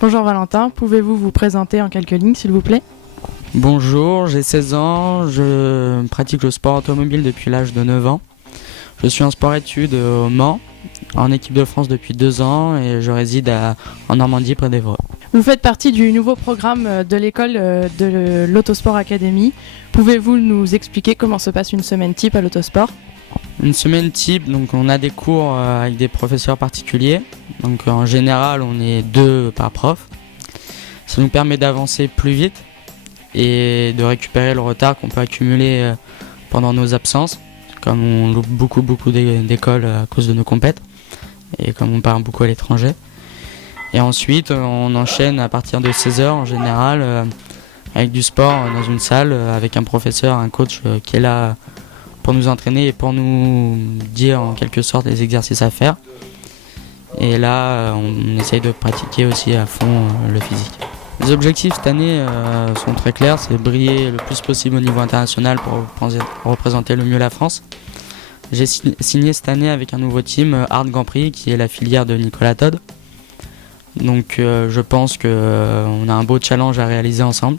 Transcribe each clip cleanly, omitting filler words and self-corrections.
Bonjour Valentin, pouvez-vous vous présenter en quelques lignes s'il vous plaît? Bonjour, j'ai 16 ans, je pratique le sport automobile depuis l'âge de 9 ans. Je suis en sport-études au Mans, en équipe de France depuis 2 ans et je réside en Normandie près d'Évreux. Vous faites partie du nouveau programme de l'école de l'Autosport Academy. Pouvez-vous nous expliquer comment se passe une semaine type à l'Autosport? Une semaine type, donc on a des cours avec des professeurs particuliers. Donc en général, on est 2 par prof. Ça nous permet d'avancer plus vite et de récupérer le retard qu'on peut accumuler pendant nos absences, comme on loupe beaucoup d'écoles à cause de nos compètes et comme on part beaucoup à l'étranger. Et ensuite, on enchaîne à partir de 16 h en général avec du sport dans une salle, avec un professeur, un coach qui est là pour nous entraîner et pour nous dire en quelque sorte les exercices à faire. Et là, on essaye de pratiquer aussi à fond le physique. Les objectifs cette année sont très clairs, c'est briller le plus possible au niveau international pour représenter le mieux la France. J'ai signé cette année avec un nouveau team, Art Grand Prix, qui est la filière de Nicolas Todd. Donc je pense qu'on a un beau challenge à réaliser ensemble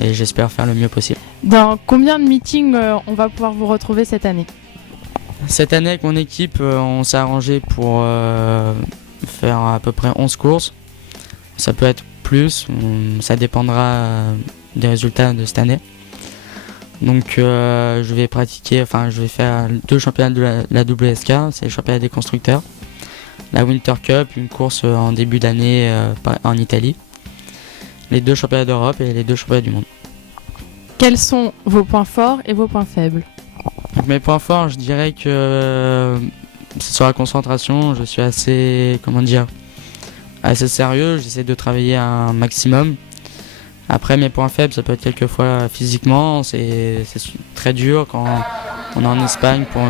et j'espère faire le mieux possible. Dans combien de meetings on va pouvoir vous retrouver cette année? Cette année avec mon équipe, on s'est arrangé pour faire à peu près 11 courses. Ça peut être plus, ça dépendra des résultats de cette année. Donc je vais faire 2 championnats de la WSK, c'est les championnats des constructeurs. La Winter Cup, une course en début d'année en Italie. Les 2 championnats d'Europe et les 2 championnats du monde. Quels sont vos points forts et vos points faibles? Donc, mes points forts, je dirais que c'est sur la concentration. Je suis assez sérieux, j'essaie de travailler un maximum. Après, mes points faibles, ça peut être quelquefois physiquement, c'est très dur quand on est en Espagne pour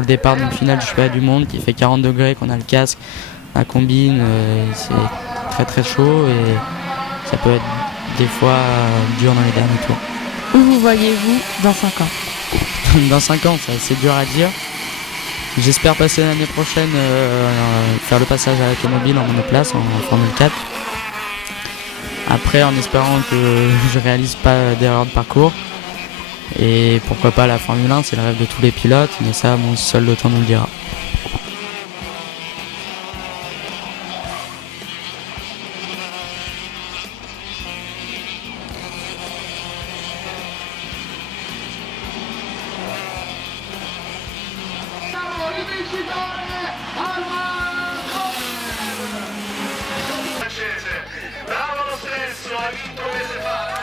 le départ d'une finale du championnat du monde qui fait 40 degrés, qu'on a le casque, la combine, c'est très chaud et ça peut être des fois dur dans les derniers tours. Où vous voyez-vous dans 5 ans? Dans 5 ans, c'est dur à dire. J'espère passer l'année prochaine, faire le passage à l'automobile en monoplace, en Formule 4. Après, en espérant que je réalise pas d'erreur de parcours. Et pourquoi pas la Formule 1, c'est le rêve de tous les pilotes, mais ça, seul le temps nous le dira. Bravo lo stesso, ha vinto mese fa.